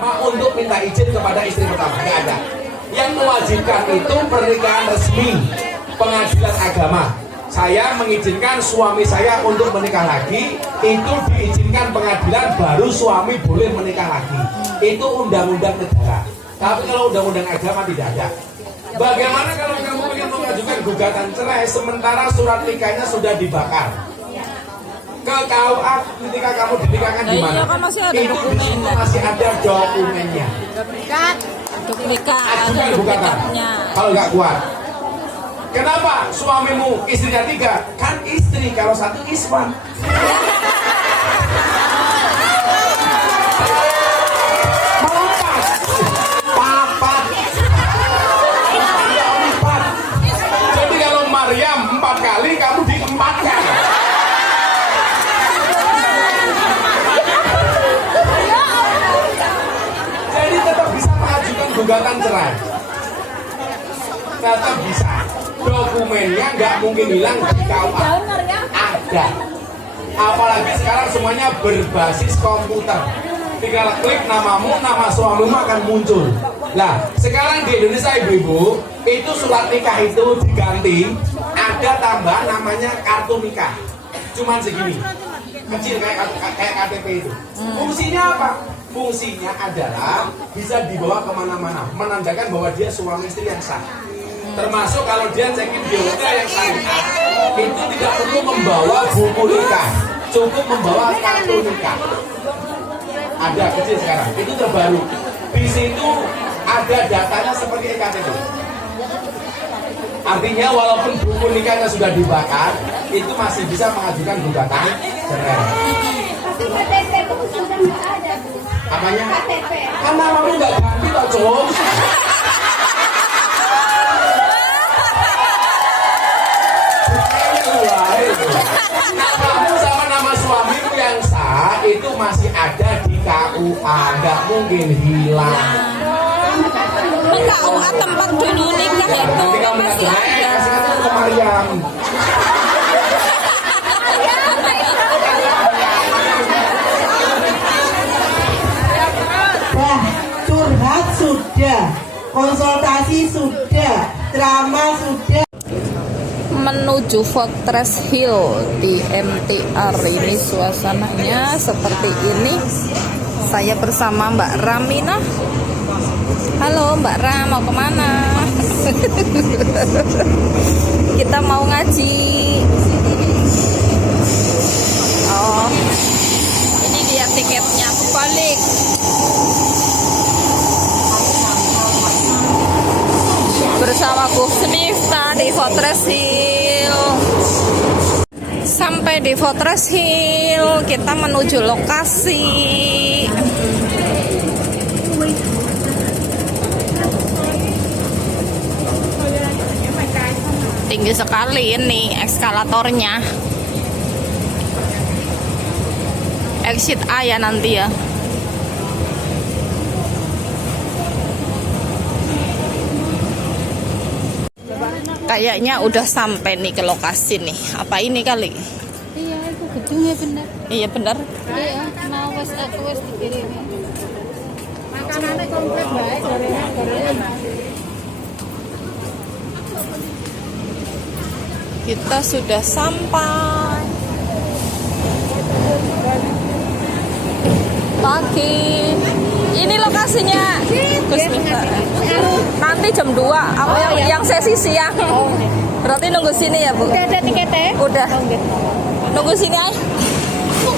Untuk minta izin kepada istri pertama, nggak ada. Yang mewajibkan itu pernikahan resmi, pengadilan agama. Saya mengizinkan suami saya untuk menikah lagi, itu diizinkan pengadilan, baru suami boleh menikah lagi. Itu undang-undang negara. Tapi kalau undang-undang agama tidak ada. Bagaimana kalau kamu ingin mengajukan gugatan cerai sementara surat nikahnya sudah dibakar? Ke KUA ketika kamu dinikahkan di mana? Itu di situ masih ada dokumennya. Ajukan gugatan. Kalau nggak kuat. Kenapa suamimu istrinya 3? Kan istri, kalau 1 iswan. Melompat. Papat. Tidak 4. Jadi kalau Maryam 4 kali, kamu diempatkan. Jadi tetap bisa mengajukan gugatan cerai. Tetap bisa. Dokumennya nggak mungkin hilang di KUA. Ada. Apalagi sekarang semuanya berbasis komputer. Tinggal klik namamu, nama suamimu akan muncul. Nah, sekarang di Indonesia ibu-ibu, itu surat nikah itu diganti, ada tambahan namanya kartu nikah. Cuman segini, kecil kayak KTP itu. Fungsinya apa? Fungsinya adalah bisa dibawa kemana-mana, menandakan bahwa dia suami istri yang sah. Termasuk kalau dia cekin biota yang syariah, itu tidak perlu membawa buku nikah, cukup membawa kartu nikah. Ada kecil sekarang, itu terbaru. Di situ ada datanya seperti EKTP. Artinya walaupun buku nikahnya sudah dibakar, itu masih bisa mengajukan gugatan cerai. Tapi KTP itu sudah nggak ada. Apanya? KTP. Kan namamu nggak ganti loh, Cung. Namamu sama nama suamimu yang sah itu masih ada di KUA, nggak mungkin hilang. KUA tempat dulu nikah itu Nanti kamu masih ada. kasih ke Maryam. Curhat sudah, konsultasi sudah, ceramah sudah. Menuju Fortress Hill di MTR, ini suasananya seperti ini. Saya bersama Mbak Ramina. Halo Mbak Ram, mau kemana? Kita mau ngaji. Oh, ini dia tiketnya, aku balik. Bersama Gus Nifta di Fortress Hill. Sampai di Fortress Hill, kita menuju lokasi. Tinggi sekali ini eskalatornya. Exit A ya nanti ya. Kayaknya udah sampai nih ke lokasi nih. Apa ini kali? Iya, itu gedungnya benar. Iya benar. Iya, mau wes aku wes dikirimin. Makanannya komplit baik, gorengan. Kita sudah sampai. Pagi. Ini lokasinya. Gus Nifta. Nanti jam 2. Aku yang sesi siang. Berarti nunggu sini ya, Bu? Udah ada tiketnya? Udah. Nunggu sini aja.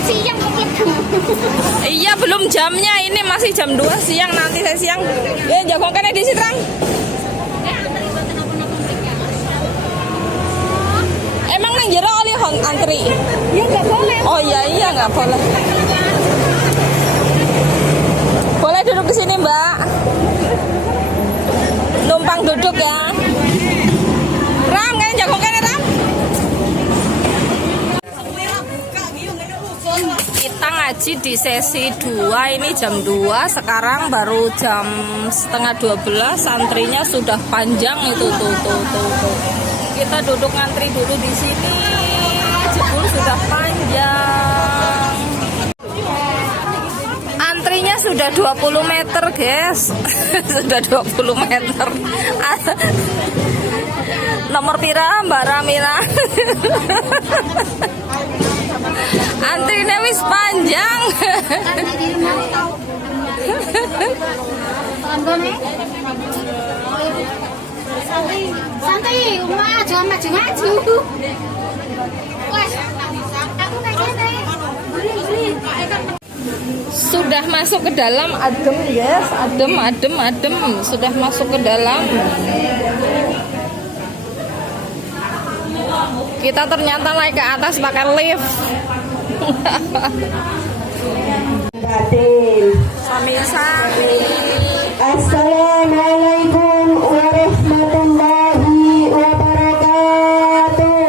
Siang komplit. Iya, belum jamnya. Ini masih jam 2 siang. Nanti saya siang. Ya, jagokannya di situ, Rang. Emang nang jero oleh antri? Ya nggak boleh. Oh iya nggak boleh. Boleh duduk di sini, Mbak. Numpang duduk ya. Ram, kan jago kan Ram? Kita ngaji di sesi 2, ini jam 2, sekarang baru jam setengah 12, antrinya sudah panjang itu tuh. Kita duduk ngantri dulu di sini. Jebul sudah panjang. Antrinya sudah 20 meter guys. Sudah 20 meter. Nomor pira Mbak Ramina? Antrinya wis panjang. Santai, maju. Wes, aku naik kene. Beli. Sudah masuk ke dalam, adem guys, adem. Sudah masuk ke dalam. Kita ternyata naik ke atas pakai lift. Sami-sami. Assalamualaikum warahmatullahi wabarakatuh.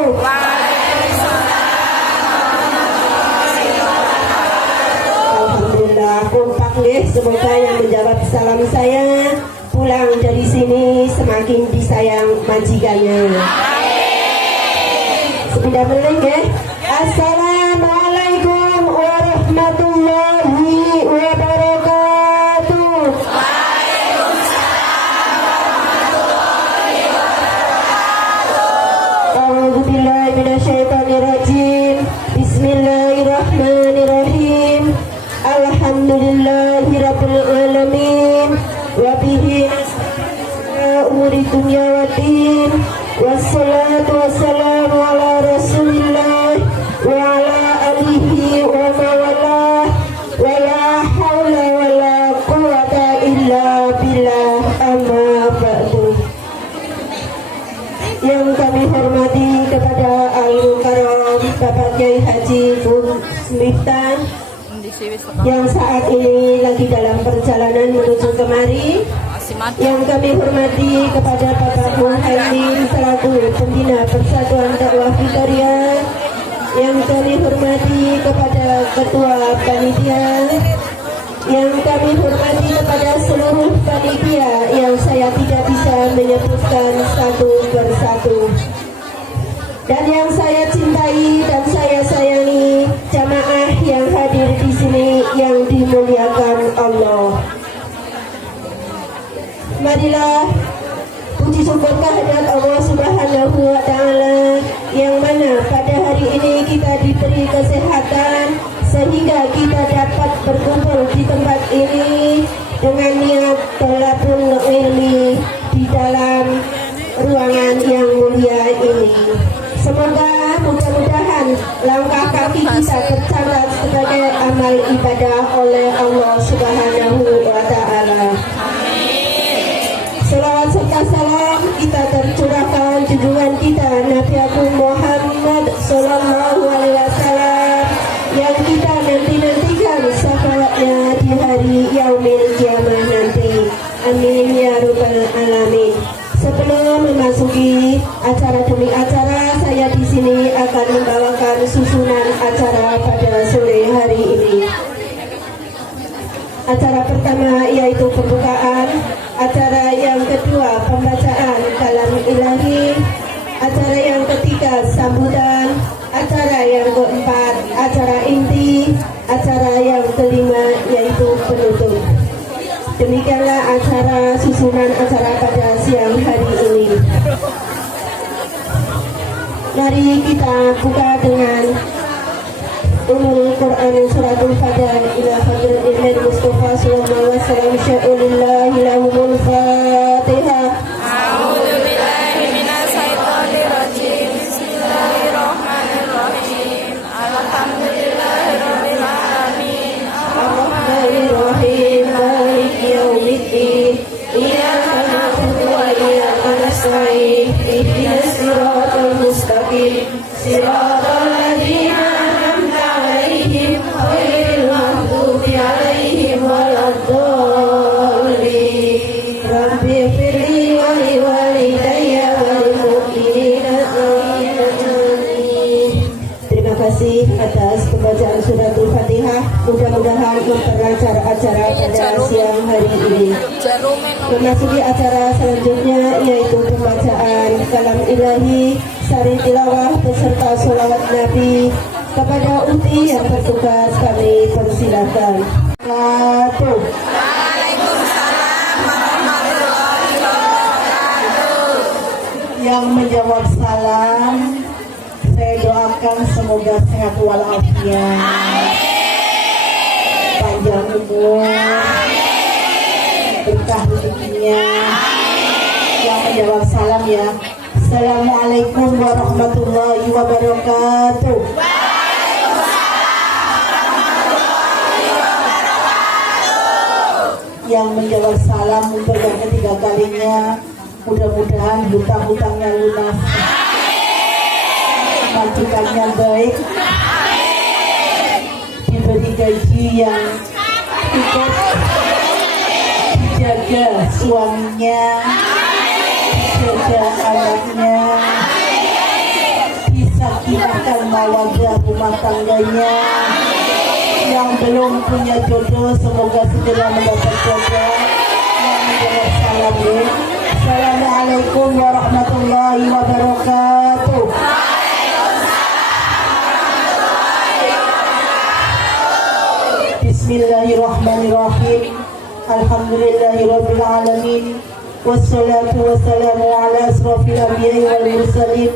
Alhamdulillah kompak nih. Semoga yang menjawab salam saya pulang dari sini semakin disayang majikannya. Sepeda meneng ya. Assalamualaikum warahmatullahi wabarakatuh. A'udzubillahi minasyaitonirrajim. Bismillahirrahmanirrahim. Alhamdulillahirabbil alamin. Wa bihi nasta'inu umuri dunya waddin. Wassalatu wassalamu ala Rasulillah wa ala alihi wa mawalah wa la hawla wa la quwwata illa billah, amma ba'du. Yang kami hormati kepada Al Karam Bapak Kiai Haji Miftah yang saat ini lagi dalam perjalanan menuju kemari. Yang kami hormati kepada Bapak Muhammad selaku pembina Persatuan Dakwah Vitoria. Yang kami hormati kepada Ketua Panitia. Yang kami hormati kepada seluruh panitia yang saya tidak bisa menyebutkan satu persatu. Dan yang saya cintai dan saya sayangi, jamaah yang hadir di sini yang dimuliakan Allah. Marilah puji syukur kehadirat Allah Subhanahu wa Ta'ala, yang mana pada hari ini kita diberi kesehatan sehingga kita dapat berkumpul di tempat ini dengan niat thalabul ilmi di dalam ruangan yang mulia ini. Semoga mudah-mudahan langkah kaki kita tercatat sebagai amal ibadah oleh Allah Subhanahu wa Ta'ala. Salawat serta salam kita tercurahkan junjungan kita Nabi Agung Muhammad Sallallahu Alaihi Wasallam yang kita nantikan syafaatnya di hari yaumil kiamah nanti. Amin ya rabbal alamin. Sebelum memasuki acara demi acara, saya di sini akan membawakan susunan acara pada sore hari ini. Acara pertama yaitu pembukaan, acara yang kedua pembacaan kalam ilahi, acara yang ketiga sambutan, acara yang keempat acara inti, acara yang kelima yaitu penutup. Demikianlah acara susunan acara pada siang hari ini. Mari kita buka dengan Ulul Quran Suratul Fadhan ila Fadhil Ilmin Mustafa sallallahu alaihi wasallam. Sya'ulillahi lahumul Fatihah. A'udzu billahi minasyaitonir rajim. Bismillahirrahmanirrahim. Alhamdulillahirabbil alamin. Ar-Rahmanir Rahim. Maliki yaumiddin. Iyyaka na'budu wa iyyaka nasta'in. Ihdinas siratal mustaqim. Siratal ladzina ghairil maghdubi 'alaihim waladdallin. Rabbi ighfirli wa liwalidayya wa lil mu'minina amin. Terima kasih atas pembacaan suratul Fatihah. Mudah-mudahan memperlancar acara pada siang hari ini. Memasuki acara selanjutnya yaitu pembacaan kalam ilahi, sari tilawah beserta sholawat Nabi. Kepada uti yang bertugas kami persilakan. wabarakatuh. Waalaikumsalam warahmatullahi wabarakatuh. Yang menjawab salam, saya doakan semoga sehat walafiat, panjang umur, berkah rezekinya. Yang menjawab salam ya, Assalamualaikum warahmatullahi wabarakatuh. Yang menjawab salam untuk yang ketiga kalinya, mudah-mudahan hutang-hutangnya lunas, majikannya baik, diberi gaji yang cukup, dijaga suaminya, dijaga anaknya, disakinahkan mawaddah rumah tangganya. Yang belum punya jodoh semoga segera mendapat jodoh. Yang menjawab salam ya, Assalamualaikum warahmatullahi wabarakatuh. Bismillahirrahmanirrahim. Alhamdulillahirabbil alamin. Wassalatu wassalamu ala asrofil anbiya'i wal mursalin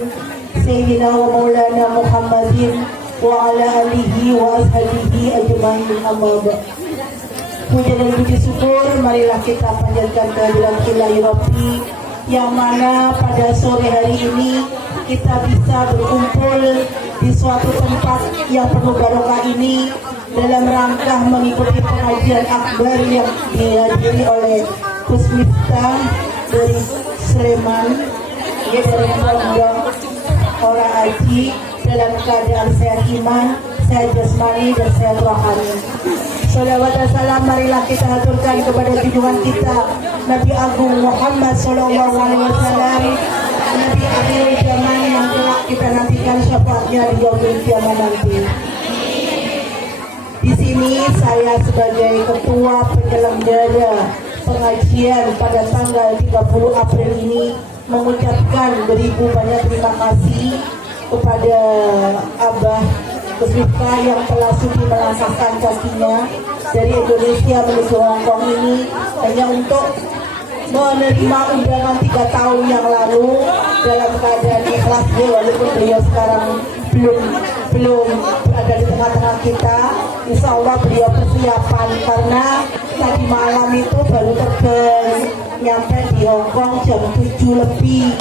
sayyidina wa maulana Muhammadin wa ala alihi wa ashabihi ajma'in, amma ba'd. Puja dan puji syukur marilah kita panjatkan kehadirat Ilahi Rabbi, yang mana pada sore hari ini kita bisa berkumpul di suatu tempat yang penuh barokah ini dalam rangka mengikuti pengajian akbar yang dihadiri oleh Gus Miftah dari Sleman, ya, dari Pondok Ora Aji, dalam keadaan sehat iman, sehat jasmani, dan sehat rohani. Salawat dan salam marilah kita haturkan kepada junjungan kita Nabi Agung Muhammad Sallallahu Alaihi Wasallam, Nabi akhir zaman yang kelak kita nantikan syafaatnya di yaumil kiamat nanti. Di sini saya sebagai ketua penyelenggara pengajian pada tanggal 30 April ini mengucapkan beribu banyak terima kasih kepada Abah Gus Miftah yang telah sudi melangkahkan kakinya dari Indonesia menuju Hongkong ini hanya untuk menerima undangan 3 tahun yang lalu dalam keadaan ikhlas, walaupun beliau sekarang belum berada di tengah-tengah kita. Insya Allah beliau persiapan karena tadi malam itu baru terbang, nyampe di Hongkong jam 7 lebih.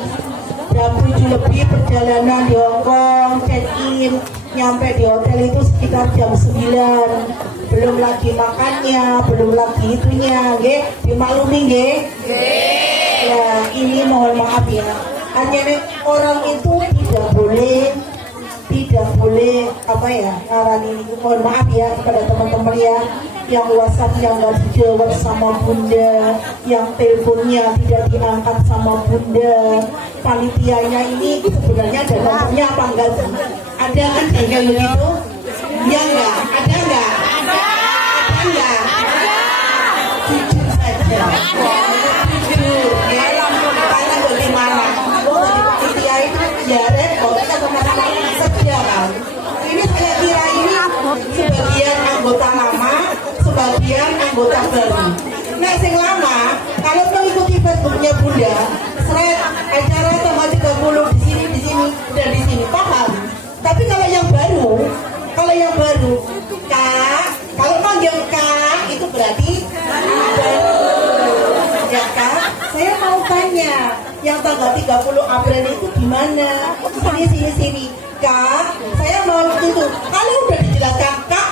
Jam 7 lebih perjalanan di Hongkong, check-in, nyampe di hotel itu sekitar jam 9. Belum lagi makannya, belum lagi itunya, nggih, dimaklumi nggih. Ya, ini mohon maaf ya. Hanya orang itu tidak boleh apa ya, ngarani ini. Mohon maaf ya kepada teman-teman ya, yang WhatsApp yang nggak dijawab sama Bunda, yang teleponnya tidak diangkat sama Bunda. Panitianya ini sebenarnya ada nomornya apa enggak sih? Ada kan kayak begitu? Ya enggak? Ada enggak? Ada enggak? Jujur saja. Jujur ya. Karena bagaimana? Oh, dari panitia itu ya repot, kita sama-sama setia kan. Ini saya kira ini sebagian anggota lama, sebagian anggota baru. Nah, yang lama kalau mengikuti Facebooknya Bunda, acara tanggal 30 di sini dan di sini paham. Tapi kalau yang baru, Kak, kalau manggil Kak itu berarti ya Kak. Saya mau tanya, yang tanggal 30 April itu gimana? Sini Kak, saya mau itu. Kalau udah dijelaskan Kak,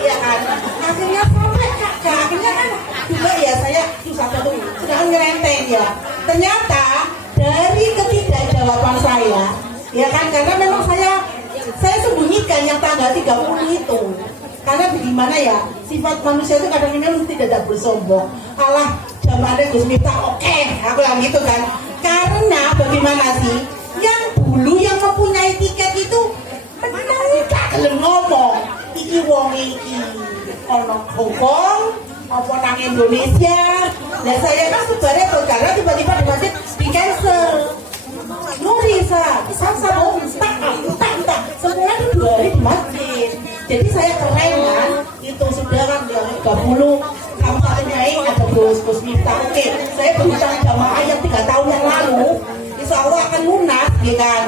ya kan. Akhirnya sampai Kak, akhirnya kan juga ya saya susah tuh sudah ngerenteng ya. Ternyata dari ketidakjawaban saya, ya kan, karena memang saya sembunyikan yang tanggal 30 itu. Karena bagaimana ya, sifat manusia itu kadang memang tidak bersombong. Alah, zamannya Gus Miftah oke, aku bilang gitu kan. Karena bagaimana sih, yang dulu yang mempunyai tiket itu menangkap kalau ngomong, iki wong iki ono Hongkong, apa nang Indonesia. Dan saya kan sebenarnya berkala tiba-tiba di masjid di cancel. Nurisa, entah. Semuanya itu 2 hari di masjid. Jadi saya keren kan. itu sudah kan yang 30 kamu satunya ini ada Gus Miftah. Oke, saya berbicara jamaah yang 3 tahun yang lalu, insya Allah akan lunas, ya kan.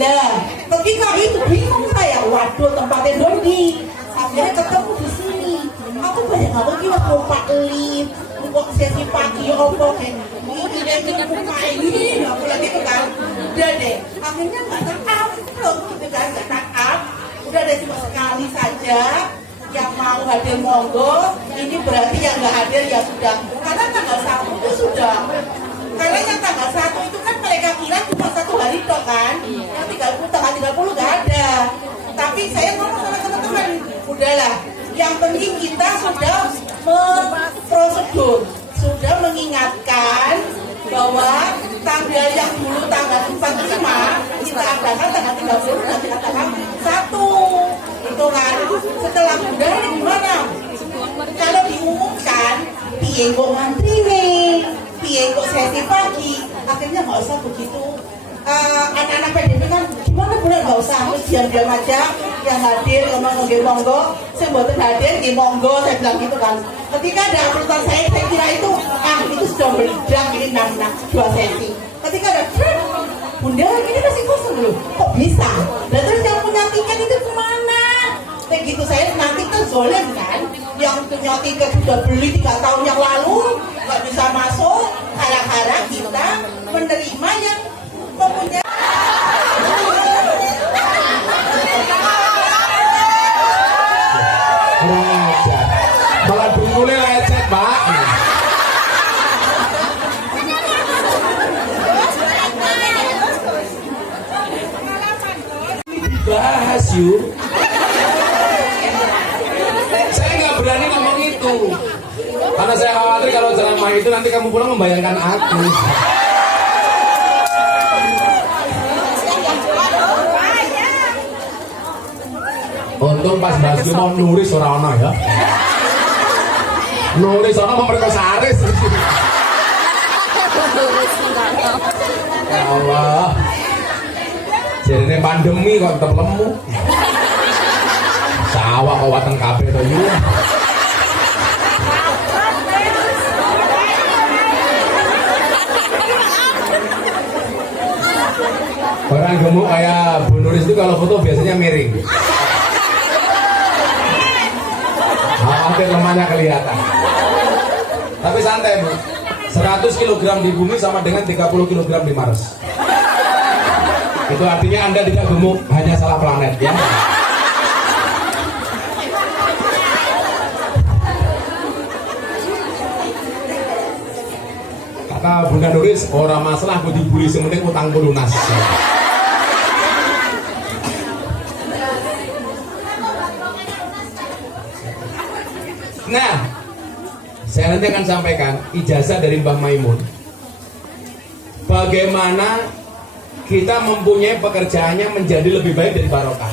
Nah, ketika itu bingung saya, waduh tempatnya dondi, akhirnya ketemu di sini. Aku banyak ngomong gila mau Pak Liv, kok sesi pagi opo kayak ini buka ini, aku lagi itu kan. Udah deh, akhirnya nggak tak up, gitu kan, nggak tak up. Udah deh cuma sekali saja. Yang mau hadir monggo, ini berarti yang nggak hadir ya sudah. Karena tanggal 1 itu sudah. Karena yang tanggal 1 itu kan mereka kira cuma 1 hari toh kan. Yang 30 tanggal 30 nggak ada. Tapi saya ngomong sama teman-teman, udahlah. Yang penting kita sudah prosedur, sudah mengingatkan bahwa tanggal yang dulu tanggal 45 kita adakan tanggal 30 dan kita adakan 1 itu kan. Setelah udah ini gimana? Kalau diumumkan piye kok ngantri nih, piye kok sesi pagi, akhirnya nggak usah begitu. Anak-anak PDP kan gimana bener nggak usah, terus diam-diam aja yang hadir ngomong monggo, saya buatin hadir di monggo, saya bilang gitu kan. Ketika ada uploadan saya kira itu itu sudah meledak ini 2 sesi. Ketika ada bunda ini masih kosong loh, kok bisa? Dan terus yang punya tiket itu kemana? Kayak gitu saya nanti kan zolim kan, yang punya tiket sudah beli 3 tahun yang lalu nggak bisa masuk, harap-harap kita menerima yang mempunyai. Malah dengkulnya lecet, Pak. Bahas yuk. Saya nggak berani ngomong itu, karena saya khawatir kalau ceramah itu nanti kamu pulang membayangkan aku. Untung pas bahas itu mau nulis orang-orang ya. Nulis orang memperkosa Aris. Ya Allah. Jadi pandemi kok tetap lemu. Sawah kok wateng kabeh to yo. Orang gemuk kayak Bu Nuris itu kalau foto biasanya miring. Hampir lemahnya kelihatan. Tapi santai Bu, 100 kg di bumi sama dengan 30 kg di Mars. Itu artinya Anda tidak gemuk, hanya salah planet ya. Kata Bunda Nuris, orang masalah aku dibully sementing utangku lunas. Nah, saya nanti akan sampaikan ijazah dari Mbah Maimun. Bagaimana kita mempunyai pekerjaannya menjadi lebih baik dari barokah.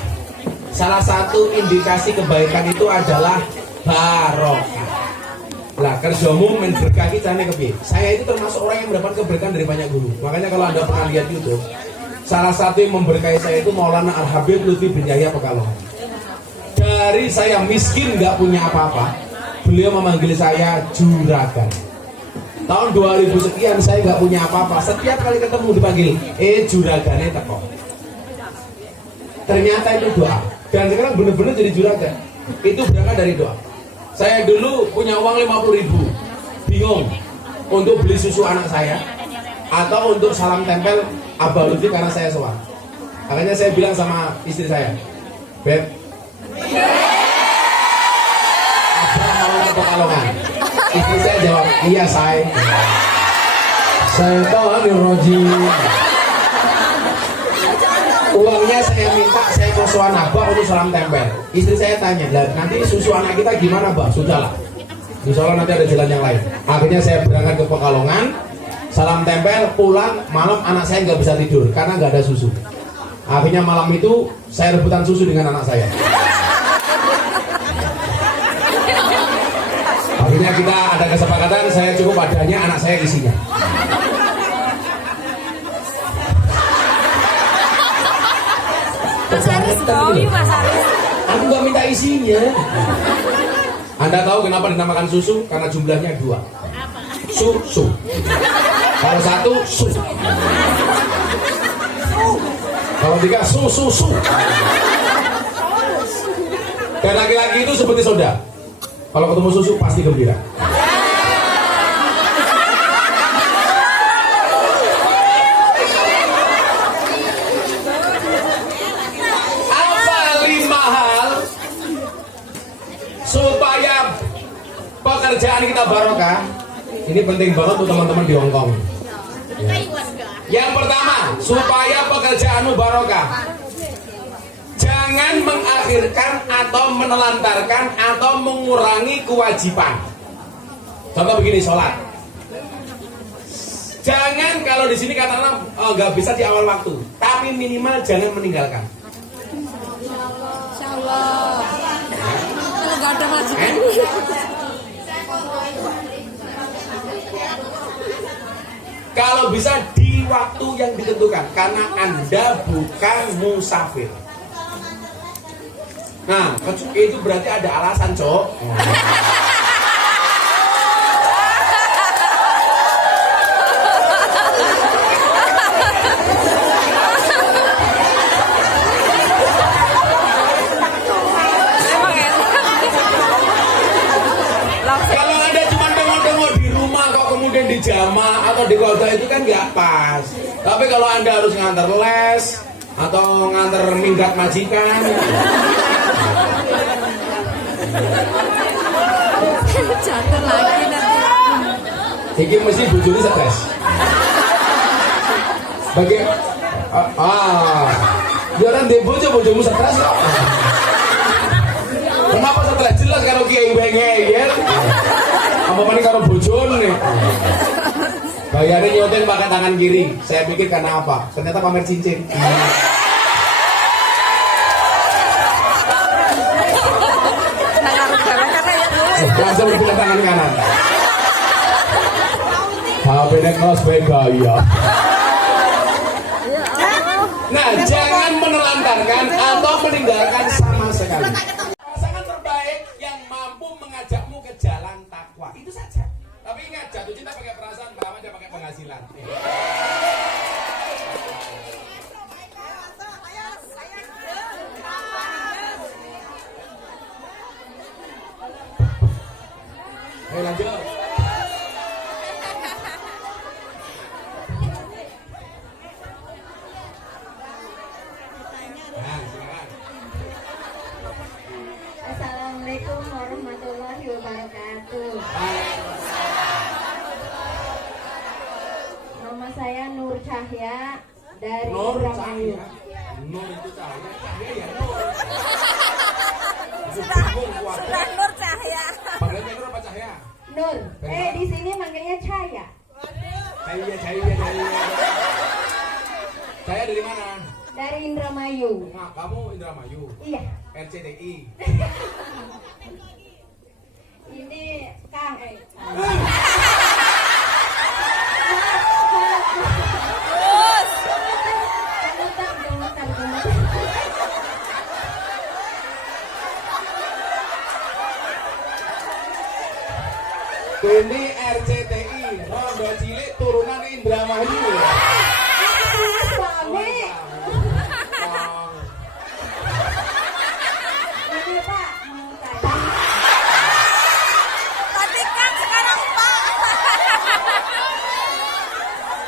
Salah satu indikasi kebaikan itu adalah barokah. Lah, kerjamu memberkahi caranya kepiye? Saya itu termasuk orang yang mendapat keberkahan dari banyak guru. Makanya kalau Anda pernah lihat YouTube, salah satu yang memberkahi saya itu Maulana Al-Habib Lutfi bin Yahya Pekalongan. Dari saya miskin nggak punya apa-apa, beliau memanggil saya juragan. Tahun 2000 sekian saya nggak punya apa-apa. Setiap kali ketemu dipanggil, juragane teko. Ternyata itu doa. Dan sekarang benar-benar jadi juragan. Itu berangkat dari doa. Saya dulu punya uang 50.000, bingung untuk beli susu anak saya atau untuk salam tempel Abah Lutfi karena saya sowan. Makanya saya bilang sama istri saya, Beb, Abah mau ke Pekalongan. Istri saya jawab, iya say. Saya tahu Roji. Uangnya saya minta, saya mau sowan Abah untuk salam tempel. Istri saya tanya, nanti susu anak kita gimana Mbak? Sudahlah, insya Allah nanti ada jalan yang lain. Akhirnya saya berangkat ke Pekalongan, salam tempel, pulang, malam anak saya nggak bisa tidur karena nggak ada susu. Akhirnya malam itu saya rebutan susu dengan anak saya. Akhirnya kita ada kesepakatan, saya cukup adanya, anak saya isinya. Mas Aris, Mas Aris. Aku nggak minta isinya. Anda tahu kenapa dinamakan susu? Karena jumlahnya 2. Susu. Kalau 1 su. Kalau 3 su. Dan laki-laki itu seperti soda. Kalau ketemu susu pasti gembira. Apa 5 hal supaya pekerjaan kita barokah? Ini penting banget untuk teman-teman di Hong Kong. Yang pertama, supaya pekerjaanmu barokah, jangan mengakhirkan atau menelantarkan atau mengurangi kewajiban. Contoh begini, sholat. Jangan kalau di sini katakanlah nggak bisa di awal waktu, tapi minimal jangan meninggalkan. Insya Allah. Kalau nggak ada majikan. Kalau bisa di waktu yang ditentukan, karena Anda bukan musafir. Nah, itu berarti ada alasan, Cok. Kalau Anda cuma tengok-tengok di rumah kok kemudian di jamaah atau di kota itu kan nggak pas. Tapi kalau Anda harus ngantar les atau ngantar minggat majikan, Jatuh lagi nanti. iki mesti bojone stres. Bagi jangan di bojomu stres kok. Kenapa stres? Jelas kalau kiai ngeyel. Apa paling karo bojone. Bayarnya nyoten pakai tangan kiri. Saya pikir karena apa? Ternyata pamer cincin. Langsung pindah tangan kanan. HP-nya kelas gaya. Nah, jangan menelantarkan atau meninggalkan sama sekali. Pasangan terbaik yang mampu mengajakmu ke jalan takwa, itu saja. Tapi ingat, jatuh cinta pakai perasaan, berawan dia pakai penghasilan. Ayo lanjut. Nah, silakan. Assalamualaikum warahmatullahi wabarakatuh. Nama saya Nur Cahya dari Nur Indramayu. Cahya. Nur itu cahaya, cahaya ya Nur. Sudah Nur Cahya. Panggilannya Nur apa Cahya? Nur. Di sini manggilnya Cahya. Cahaya. Cahaya dari mana? Dari Indramayu. Nah, kamu Indramayu. Iya. RCTI. Ini Kang. Ini RCTI, Rondo Cilik turunan Indramayu. Suami. Ini Pak mau tanya. Tadi kan sekarang Pak.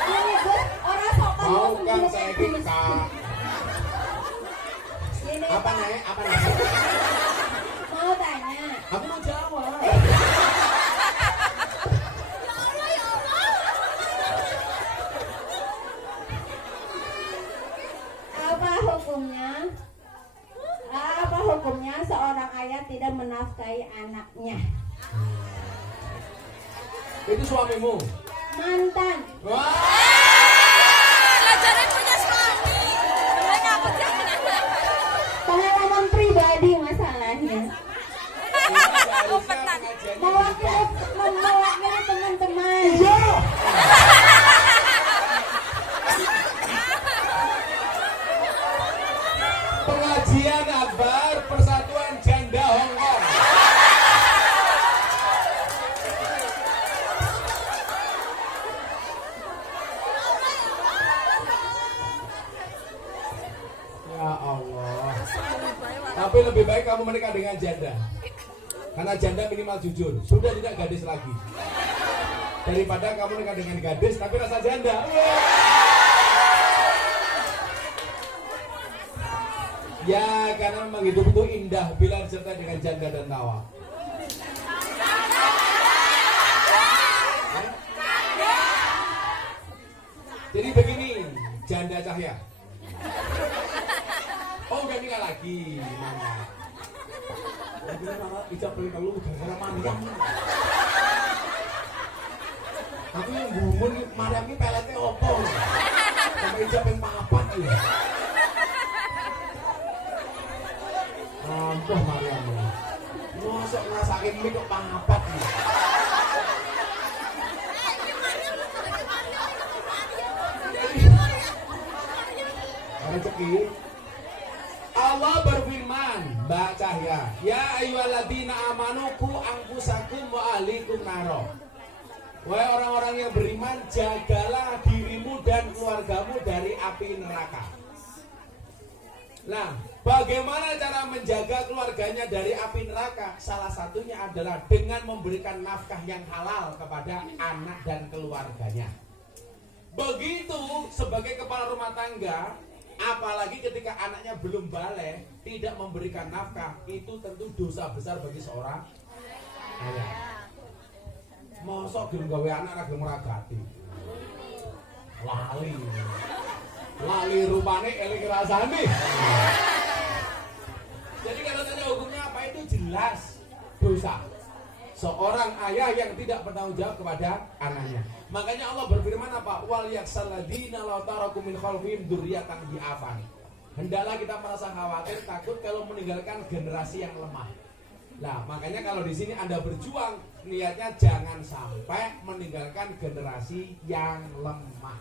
Ini Gus, orang sopan Mau mau kan menjadi saya Gus. Kak. Ini Apa Pak, nih? Apa nih? mau tanya. Aku mau jawab. Apa hukumnya seorang ayah tidak menafkahi anaknya? Itu suamimu. Mantan. Wah. Belajarnya punya suami. Sebenarnya apa sih? Pengalaman pribadi masalahnya. Mewakili teman-teman. Pengajian Akbar Persatuan Tapi lebih baik kamu menikah dengan janda. Karena janda minimal jujur, sudah tidak gadis lagi. Daripada kamu nikah dengan gadis tapi rasa janda. Ya, karena memang hidup itu indah bila disertai dengan janda dan tawa. Jadi begini, janda Cahya. Oh, udah nikah lagi, mana? Ijab beli kalau gara-gara Mariam. Aku yang gumun Mariam ini peletnya opo. Sama ijab yang papat ya. Ampuh Mariam. Mosok ngerasain mie kok papat ya. Rezeki. Allah berfirman, Mbak Cahya, ya ayyuhalladzina amanu qu anfusakum wa ahlikum naro. Wahai orang-orang yang beriman, jagalah dirimu dan keluargamu dari api neraka. Nah, bagaimana cara menjaga keluarganya dari api neraka? Salah satunya adalah dengan memberikan nafkah yang halal kepada anak dan keluarganya. Begitu sebagai kepala rumah tangga, apalagi ketika anaknya belum balik, tidak memberikan nafkah, itu tentu dosa besar bagi seorang ayah. Mosok gelem gawe anak ra gelem ngragati. Lali rupane eling rasane. Jadi kalau tanya hukumnya apa, itu jelas dosa. Seorang ayah yang tidak bertanggung jawab kepada anaknya. Makanya Allah berfirman apa? Wal yaksalladina law taraku min khalfihim dzurriyyatan dhi'afan. Hendaklah kita merasa khawatir, takut kalau meninggalkan generasi yang lemah. Nah, makanya kalau di sini Anda berjuang, niatnya jangan sampai meninggalkan generasi yang lemah.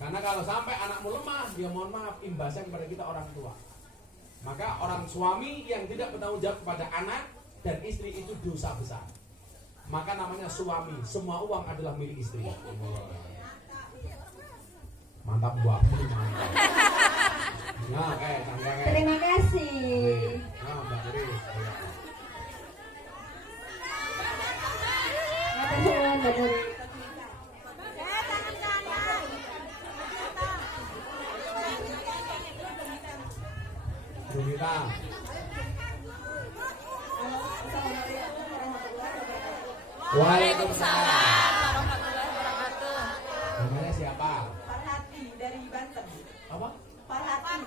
Karena kalau sampai anakmu lemah, ya mohon maaf, imbasnya kepada kita orang tua. Maka orang suami yang tidak bertanggung jawab kepada anak dan istri itu dosa besar. Maka namanya suami, semua uang adalah milik istri. Mantap buah. Nah, Terima kasih. Nah, Mbak Iris. Bunita. Waalaikumsalam warahmatullahi wabarakatuh. Namanya siapa? Farhati dari Banten. Apa? Farhati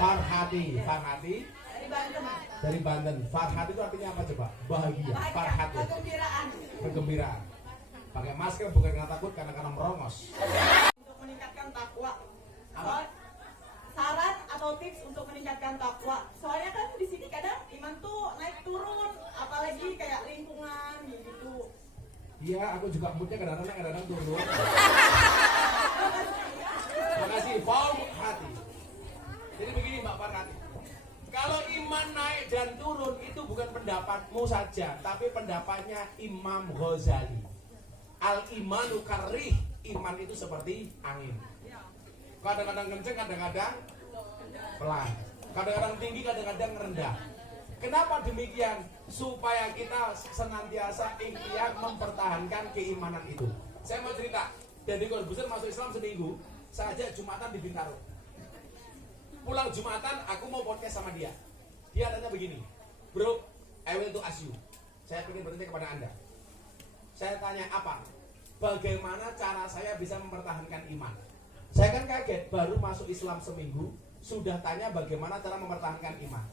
Farhati. dari Banten. Dari Banten. Farhati itu artinya apa coba? Bahagia. Farhati. Kegembiraan. Pakai masker bukan karena takut, karena merongos. Untuk meningkatkan takwa. Saran atau tips untuk meningkatkan takwa. Soalnya kan di sini kadang iman tuh naik turun, apalagi kayak lingkungan gitu. Iya, aku juga moodnya kadang-kadang turun. Makasih, Farhati. Jadi begini Mbak Farhati. Kalau iman naik dan turun itu bukan pendapatmu saja, tapi pendapatnya Imam Ghazali. Al-imanu karih, iman itu seperti angin. Kadang-kadang kenceng, kadang-kadang pelan. Kadang-kadang tinggi, kadang-kadang rendah. Kenapa demikian? Supaya kita senantiasa ikhtiar mempertahankan keimanan itu. Saya mau cerita, Deddy Corbuzier masuk Islam seminggu, saya ajak Jumatan di Bintaro. Pulang Jumatan, aku mau podcast sama dia. Dia tanya begini, bro, I will to ask you. Saya ingin bertanya kepada Anda. Saya tanya apa? Bagaimana cara saya bisa mempertahankan iman? Saya kan kaget, baru masuk Islam seminggu, sudah tanya bagaimana cara mempertahankan iman.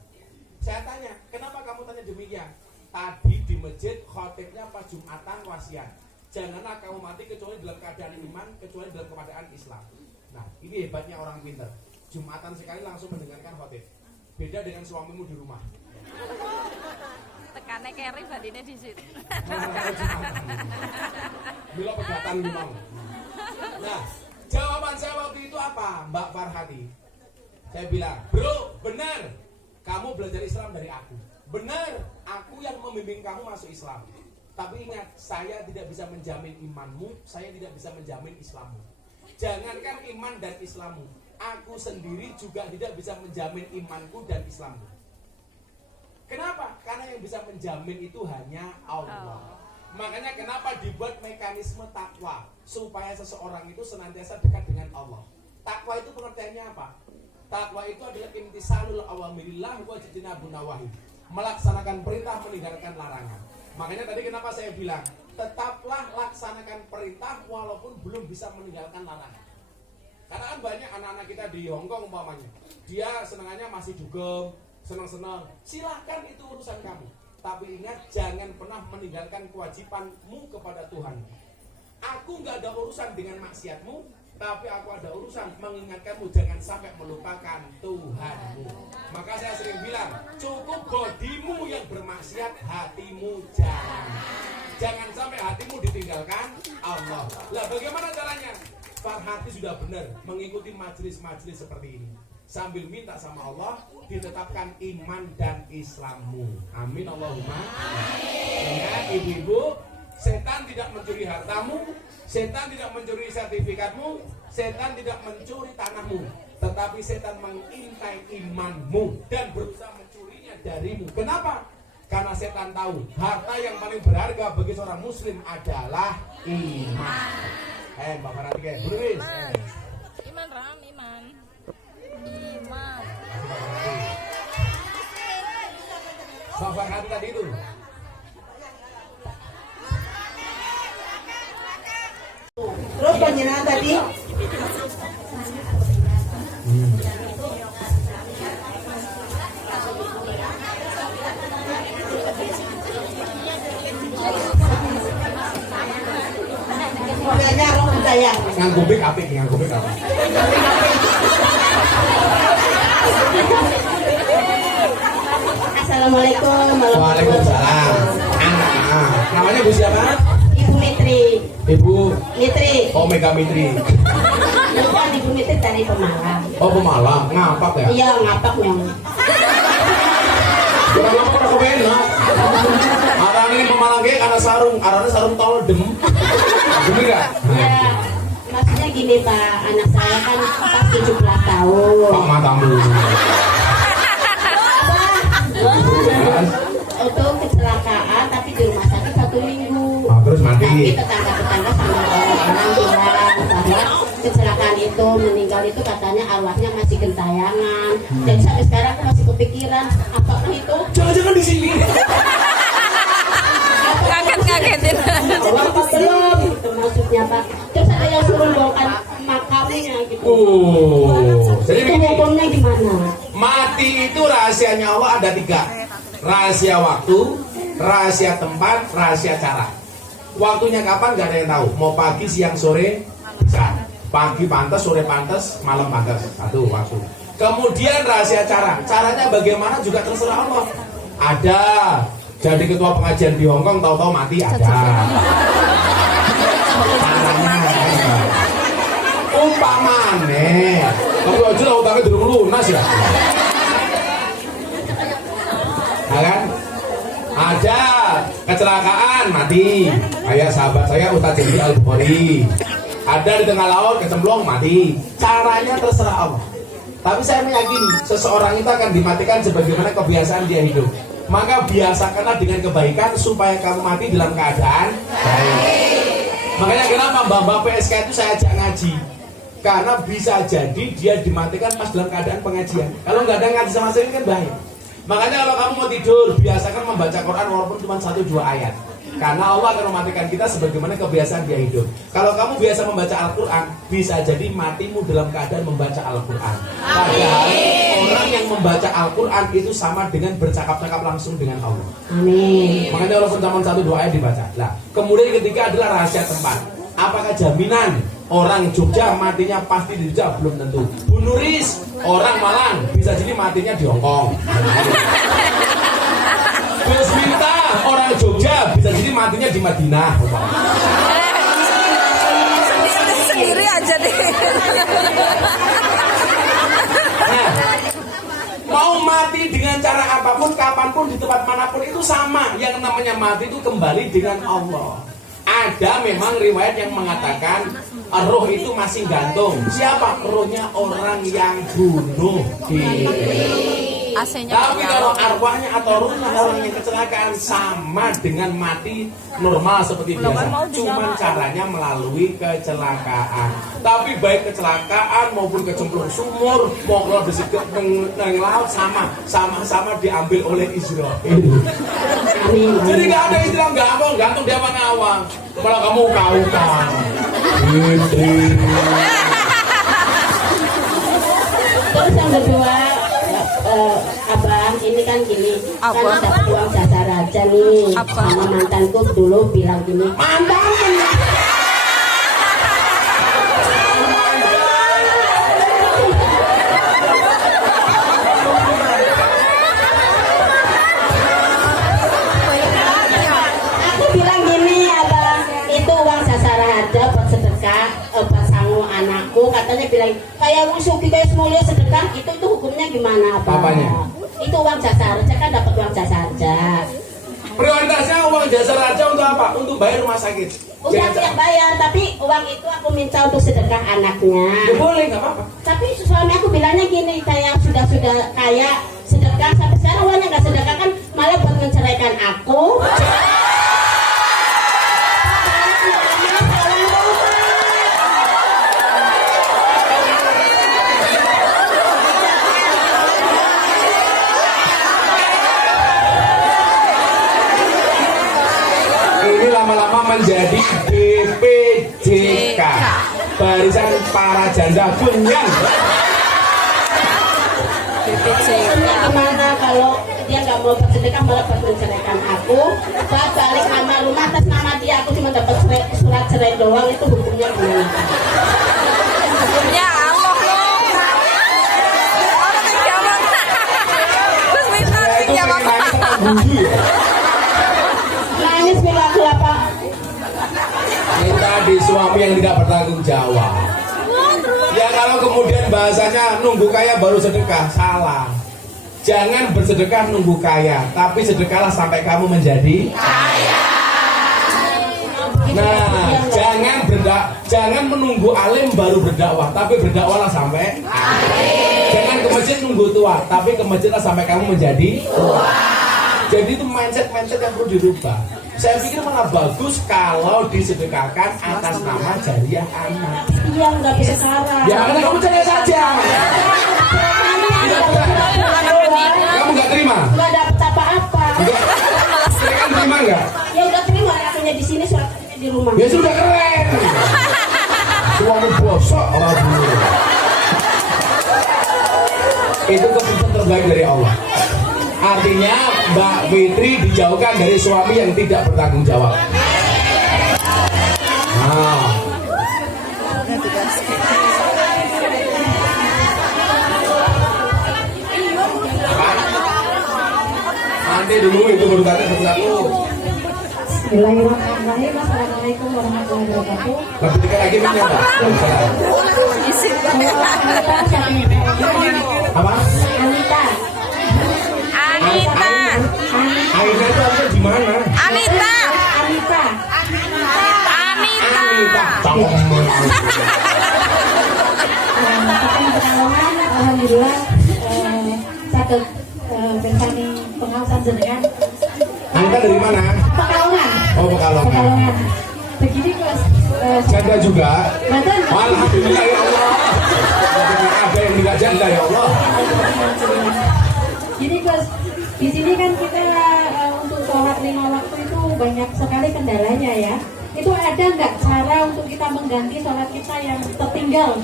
Saya tanya, kenapa kamu tanya demikian? Tadi di masjid, khotibnya pas Jumatan wasiat. Janganlah kamu mati kecuali dalam keadaan iman, kecuali dalam keadaan Islam. Nah, ini hebatnya orang pintar. Jumatan sekali langsung mendengarkan khotib. Beda dengan suamimu di rumah. Tekannya keri badine di situ. Bila pegatan memang. Nah, jawaban saya waktu itu apa, Mbak Farhati? Saya bilang, bro, benar. Kamu belajar Islam dari aku. Benar, aku yang membimbing kamu masuk Islam. Tapi ingat, saya tidak bisa menjamin imanmu, saya tidak bisa menjamin Islammu. Jangankan iman dan Islammu, aku sendiri juga tidak bisa menjamin imanku dan Islamku. Kenapa? Karena yang bisa menjamin itu hanya Allah. Makanya kenapa dibuat mekanisme takwa, supaya seseorang itu senantiasa dekat dengan Allah. Takwa itu pengertiannya apa? Takwa itu adalah imtisalul awamirillah wa jtinabun nawahi, melaksanakan perintah, meninggalkan larangan. Makanya tadi kenapa saya bilang tetaplah laksanakan perintah walaupun belum bisa meninggalkan larangan. Karena kan banyak anak-anak kita di Hongkong umpamanya, dia senangannya masih dugem, senang-senang, silahkan itu urusan kamu. Tapi ingat, jangan pernah meninggalkan kewajibanmu kepada Tuhan. Aku nggak ada urusan dengan maksiatmu, tapi aku ada urusan mengingatkanmu jangan sampai melupakan Tuhanmu. Maka saya sering bilang, cukup bodimu yang bermaksiat, hatimu jangan. Jangan sampai hatimu ditinggalkan Allah. Lah bagaimana caranya? Pak hati sudah benar mengikuti majelis-majelis seperti ini, sambil minta sama Allah ditetapkan iman dan Islammu. Amin Allahumma amin. Ya, ibu-ibu, setan tidak mencuri hartamu, setan tidak mencuri sertifikatmu, setan tidak mencuri tanahmu, tetapi setan mengintai imanmu dan berusaha mencurinya darimu. Kenapa? Karena setan tahu harta yang paling berharga bagi seorang muslim adalah iman. Mbak Farati, Buris. Iman Ram, iman. Mbak Farati tadi itu. Terus panjenengan tadi kayaknya roh saya Nganggo mic apik, nganggo mic apik. Assalamualaikum. Waalaikumsalam. Namanya Bu siapa? Ibu Mitri. Ibu Mitri. Oh, Mega Mitri. Bukan Ibu Mitri dari Pemalang. Oh, Pemalang. Ngapak ya? Iya, ngapak yang. Kurang apa orang kebenak. Arane ini Pemalang ge karena sarung, arane sarung tol dem. Bener enggak? Ya, maksudnya gini Pak, anak saya kan pas 17 tahun. Pak matamu. Itu kecelakaan tapi di rumah sakit 1 minggu. Terus mati. Tapi tetangga-tetangga sama orang bilang bahwa kecelakaan itu meninggal itu katanya arwahnya masih gentayangan. Dan sampai sekarang aku masih kepikiran apakah itu Jangan-jangan di sini. Ngagetin. apa belum itu maksudnya Pak. Terus ada yang suruh bongkar makamnya gitu. Jadi Itu begini. hukumnya gimana? Mati itu rahasianya Allah ada 3. Rahasia waktu, rahasia tempat, rahasia cara. Waktunya kapan gak ada yang tahu. Mau pagi, siang, sore bisa. Pagi pantas, sore pantas, malam pantas. Satu waktu. Kemudian rahasia cara. Caranya bagaimana juga terserah Allah. Ada. Jadi ketua pengajian di Hongkong tahu-tahu mati ada. Caranya umpamane. Tapi aja lah utangnya durung lunas ya. Nah kan? Ada kecelakaan mati. Kayak sahabat saya Ustaz Jendri Al-Bukhari. Ada di tengah laut kecemplung mati. Caranya terserah Allah. Tapi saya meyakini seseorang itu akan dimatikan sebagaimana kebiasaan dia hidup. Maka biasakanlah dengan kebaikan supaya kamu mati dalam keadaan baik. Makanya kenapa mbak-mbak PSK itu saya ajak ngaji. Karena bisa jadi dia dimatikan pas dalam keadaan pengajian. Kalau nggak ada ngaji sama sekali kan bahaya. Makanya kalau kamu mau tidur, biasakan membaca Quran walaupun cuma 1-2 ayat. Karena Allah akan mematikan kita sebagaimana kebiasaan dia hidup. Kalau kamu biasa membaca Al-Quran, bisa jadi matimu dalam keadaan membaca Al-Quran. Padahal orang yang membaca Al-Quran itu sama dengan bercakap-cakap langsung dengan Allah. Amin. Makanya walaupun cuma 1-2 ayat dibaca. Nah, kemudian yang ketiga adalah rahasia tempat. Apakah jaminan orang Jogja matinya pasti di Jogja? Belum tentu. Bu Nuris, orang Malang, bisa jadi matinya di Hongkong. Gus Minta, orang Jogja, bisa jadi matinya di Madinah. Sendiri aja deh. Nah, mau mati dengan cara apapun, kapanpun, di tempat manapun itu sama. Yang namanya mati itu kembali dengan Allah. ada memang riwayat yang mengatakan roh itu masih gantung. Siapa? Rohnya orang yang bunuh diri. AC-nya Tapi kalau arwahnya atau rohnya orang yang kecelakaan sama dengan mati normal seperti biasa. Cuman caranya melalui kecelakaan. Tapi baik kecelakaan maupun kecemplung sumur, mau keluar besi neng laut sama diambil oleh Israel. Jadi nggak ada istilah nggak mau gantung dia mana awang. Malah kamu kaukan. Terus yang kedua, abang ini kan gini, Apa? kan dapat uang jasa raja nih. Apa? Sama mantanku dulu bilang gini, Mantan. aku bilang gini, abang itu uang jasa raja buat sedekah, buat sangu anakku. Katanya bilang kayak uang suki kayak semuanya sedekah, itu hukumnya gimana, abang? Apanya? Itu uang jasa raja kan dapat uang jasa raja. Prioritasnya uang jasa raja untuk apa? Untuk bayar rumah sakit. Udah siap bayar, tapi uang itu aku minta untuk sedekah anaknya. Ya boleh, nggak apa-apa. Tapi suami aku bilangnya gini, kayak sudah kayak sedekah, sampai sekarang uangnya nggak sedekah kan malah buat menceraikan aku. Ini lama-lama menjadi BPJK, Barisan Para Janda Kunyan. Gimana kalau dia nggak mau bersedekah malah buat menceraikan aku, buat balik nama rumah atas nama dia, aku cuma dapat surat cerai doang, itu hukumnya gimana? Hukumnya Allah loh. Orang kejauhan. Terus minta Saya itu ya pengen Bapak. nanya tentang budu ya. Nangis bilang apa? Minta di suami yang tidak bertanggung jawab. Ya kalau kemudian bahasanya nunggu kaya baru sedekah, salah. Jangan bersedekah nunggu kaya, tapi sedekahlah sampai kamu menjadi kaya. Nah, jangan menunggu alim baru berdakwah, tapi berdakwahlah sampai alim. Jangan ke masjid nunggu tua, tapi ke masjidlah sampai kamu menjadi tua. Jadi itu mindset yang perlu dirubah. Saya pikir malah bagus kalau disedekahkan atas nama jariah anak. Iya nggak bisa sekarang. Ya karena kamu cerai saja. Kamu nggak terima? Nggak dapet apa-apa. Saya kan terima nggak? Ya udah terima, akhirnya di sini, suratnya di rumah. Ya sudah keren. Suami bosok orang dulu. Itu keputusan terbaik dari Allah. Artinya Mbak Fitri dijauhkan dari suami yang tidak bertanggung jawab. Nah. Nanti dulu itu baru tanya satu-satu. Bismillahirrahmanirrahim. Assalamualaikum warahmatullahi wabarakatuh. Lebih dekat lagi Mbak. Apa? Anita. Anita. Aina itu ada di mana? Anita. Anita. Anita. Pekalongan, alhamdulillah sakit bersani pengawasan jenengan. Anita dari mana? Pekalongan. Oh, Pekalongan. Pekalongan. Begini Mas. Janda juga. Mantan. Alhamdulillah ya Allah. Ada yang tidak janda ya Allah. Jadi Gus, di sini kan kita untuk sholat 5 waktu itu banyak sekali kendalanya ya. Itu ada nggak cara untuk kita mengganti sholat kita yang tertinggal?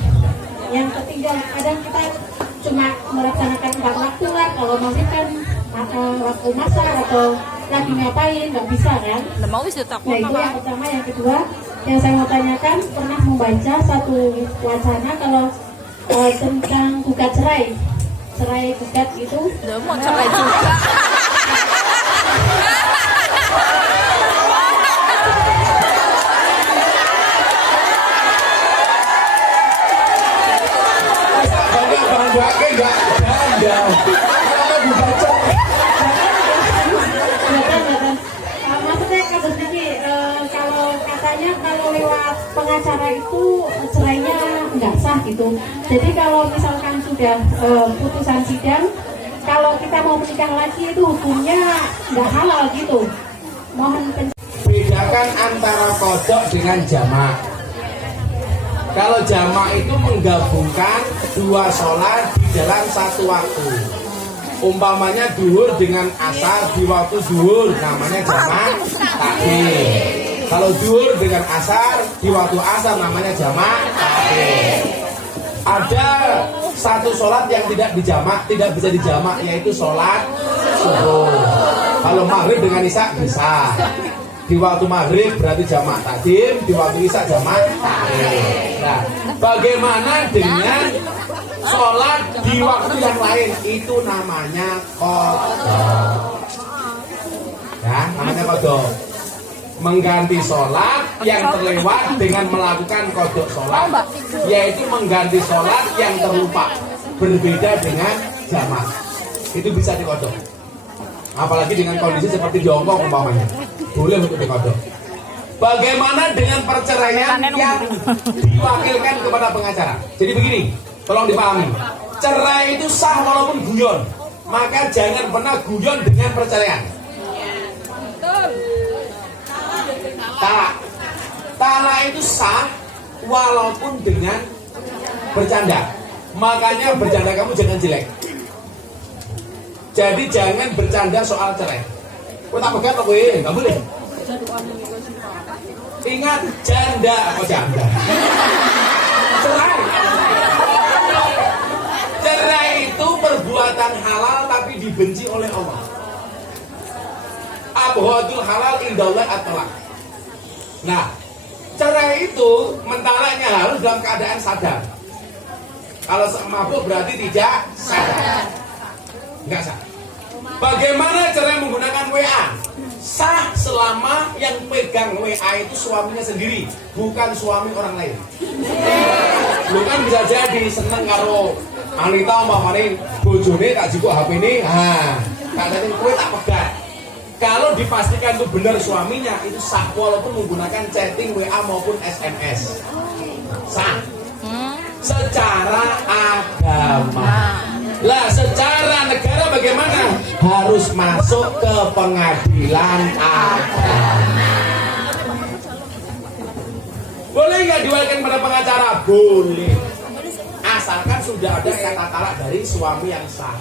Yang tertinggal, kadang kita cuma melaksanakan 4 waktu lah. Kalau maghrib kan waktu masak atau lagi ngapain, nggak bisa kan? Nggak mau wis ditakut Nah itu apa? yang pertama. Yang kedua, yang saya mau tanyakan, pernah membaca satu wacana kalau tentang gugat cerai gugat itu. Nggak mau cerai juga. Bangga enggak janda. Kalau dibaca Maksudnya kasus ini kalau kata lewat pengacara itu cerainya nggak sah gitu. Jadi kalau misalkan sudah putusan sidang, kalau kita mau menikah lagi itu hukumnya nggak halal gitu. Mohon bedakan antara kodok dengan jamak. Kalau jamak itu menggabungkan dua sholat di dalam satu waktu. Umpamanya duhur dengan asar di waktu duhur, namanya jamak takdim. Kalau duhur dengan asar di waktu asar, namanya jamak takdim. Ada satu sholat yang tidak dijamak, tidak bisa dijamak, yaitu sholat subuh. Kalau maghrib dengan isya bisa. Di waktu maghrib berarti jamak takdim, di waktu isya jamak takdim. Nah, bagaimana dengan sholat di waktu yang lain? Itu namanya qadha. Ya, namanya qadha. Mengganti sholat yang terlewat dengan melakukan kodok sholat, yaitu mengganti sholat yang terlupa, berbeda dengan jamak. Itu bisa dikodok. Apalagi dengan kondisi seperti di Hongkong umpamanya, boleh untuk dikodok. Bagaimana dengan perceraian yang diwakilkan kepada pengacara? Jadi begini, tolong dipahami. Cerai itu sah walaupun guyon, maka jangan pernah guyon dengan perceraian. Talak itu sah walaupun dengan bercanda. Makanya bercanda kamu jangan jelek. Jadi jangan bercanda soal cerai. Kau tak pegat apa gue? Gak boleh. Ingat, janda apa janda? Cerai. Cerai itu perbuatan halal tapi dibenci oleh Allah. Abghadul halal indallah at-talaq. Nah, cerai itu mentalaknya harus dalam keadaan sadar. Kalau mabuk berarti tidak sadar. Enggak sah. Bagaimana cerai menggunakan WA? Sah selama yang pegang WA itu suaminya sendiri, bukan suami orang lain. Lu kan bisa jadi seneng karo Anita umpamane bojone tak jupuk HP ini, tak jadi kowe tak pegat. Kalau dipastikan itu benar suaminya, itu sah walaupun menggunakan chatting WA maupun SMS. Sah. Secara agama. Lah secara negara bagaimana? Harus masuk ke pengadilan agama. Boleh nggak diwakilkan pada pengacara? Boleh. Asalkan sudah ada kata talak dari suami yang sah.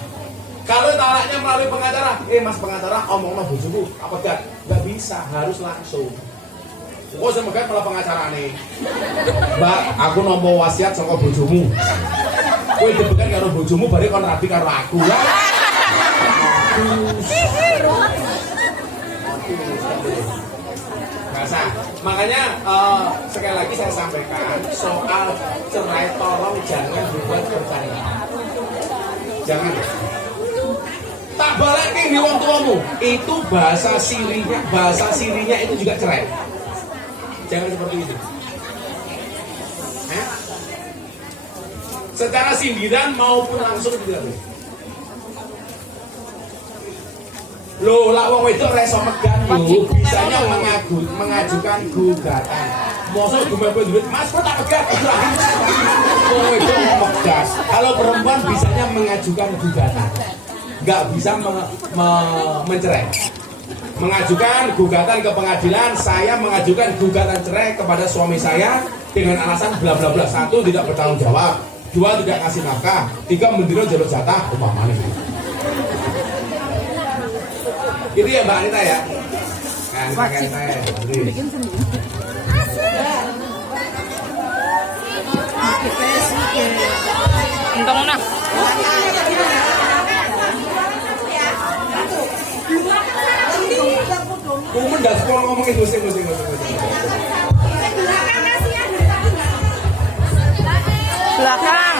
Kalau talaknya melalui pengacara, mas pengacara omong-omong bojoku, apa gak? Gak bisa, harus langsung. Oh saya megat malah pengacara nih. Mbak, aku nompo wasiat sama bojomu. Kowe dibekan karo bojomu bare kon rabi karo aku. Biasa. Makanya sekali lagi saya sampaikan soal cerai tolong jangan dibuat bercanda. Jangan. Tak balikin di wong tuamu. Itu bahasa sirinya itu juga cerai. Jangan seperti itu. Secara sindiran maupun langsung tidak boleh. Loh, lah wong wedok reso megat lho, bisanya mengajukan gugatan. Mosok gumepe duit, Mas kok tak megat. Wong wedok megat. Kalau perempuan bisanya mengajukan gugatan. Enggak bisa mencerai. Mengajukan gugatan ke pengadilan, saya mengajukan gugatan cerai kepada suami saya dengan alasan bla bla bla. 1, tidak bertanggung jawab. 2, tidak ngasih nafkah. 3, mendino jalur jatah. Umpamanya gitu ya Mbak Anita ya. Kan pakai saya. Bikin sendiri. Entong nah. Kumpul dah sekolah ngomongin musik. Belakang.